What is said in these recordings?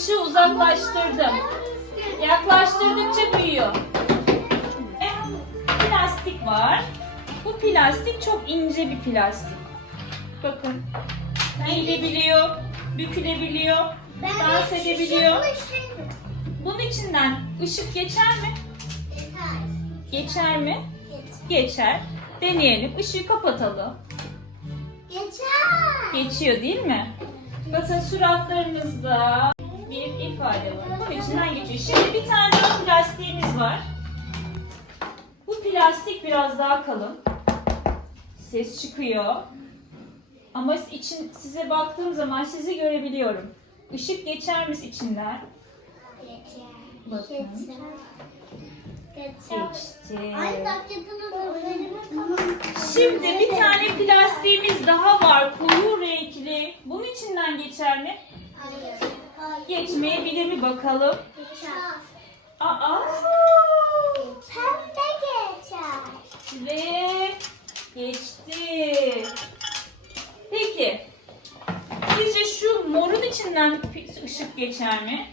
ışığı uzaklaştırdım. Yaklaştırdıkça büyüyor. Ve plastik var. Bu plastik çok ince bir plastik. Bakın. Eğilebiliyor, bükülebiliyor, dans edebiliyor. Bunun içinden ışık geçer mi? Geçer mi? Geçer. Deneyelim. Işığı kapatalım. Geçer. Geçiyor değil mi? Bakın suratlarımızda bir ifade var. Bunun içinden geçiyor. Şimdi bir tane daha plastiğimiz var. Bu plastik biraz daha kalın. Ses çıkıyor. Ama için size baktığım zaman sizi görebiliyorum. Işık geçer mi içinden? Bakın. Geçer. Geçti. Elime kapat. Şimdi bir tane plastiğimiz daha var. Koyu renkli. Bunun içinden geçer mi? Geçmeyebilir mi bakalım? Geçer. Aa! Pembe geçer. Ve geçti. Peki. Sizce şu morun içinden ışık geçer mi?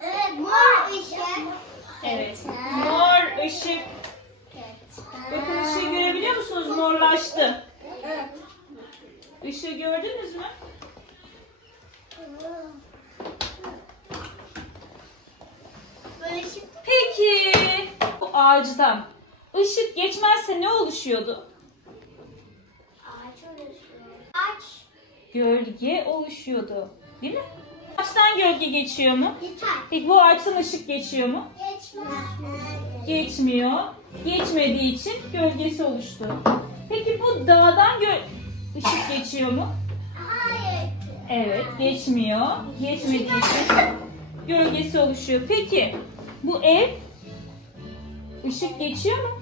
Evet, mor ışık. Evet. Mor ışık. Bakın ışığı görebiliyor musunuz? Morlaştı. Evet. Işığı gördünüz mü? Böyle ışık. Peki. Bu ağaçtan ışık geçmezse ne oluşuyordu? Ağaç oluşuyor. Ağaç. Gölge oluşuyordu. Değil mi? Ağaçtan gölge geçiyor mu? Geçer. Peki bu ağaçtan ışık geçiyor mu? Geçmez. Geçmiyor. Geçmediği için gölgesi oluştu. Peki bu dağdan gö ışık geçiyor mu? Hayır. Evet, geçmiyor. Geçmediği için gölgesi oluşuyor. Peki bu ev ışık geçiyor mu?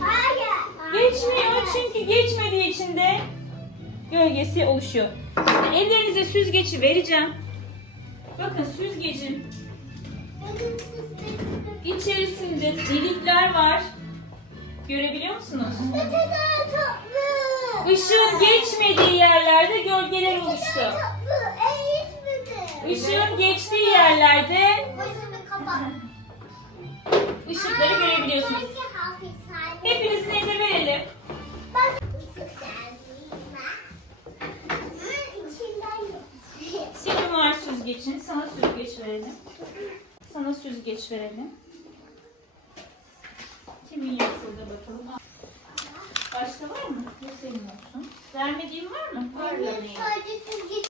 Hayır. Geçmiyor çünkü geçmediği için de gölgesi oluşuyor. Şimdi ellerinize süzgeci vereceğim. Bakın süzgecin içerisinde delikler var. Görebiliyor musunuz? Ne kadar tatlı. Işığın geçmediği yerlerde gölgeler oluştu. Işığın geçtiği yerlerde Gözümü kapat. Işıkları görebiliyorsunuz. Hepinizin eline verelim. Senin var süzgecin. Sana süzgeç verelim. Sana süzgeç verelim. Kimin yok burada bakalım. Başka var mı? Bu senin olsun. Vermediğin var mı? Var sadece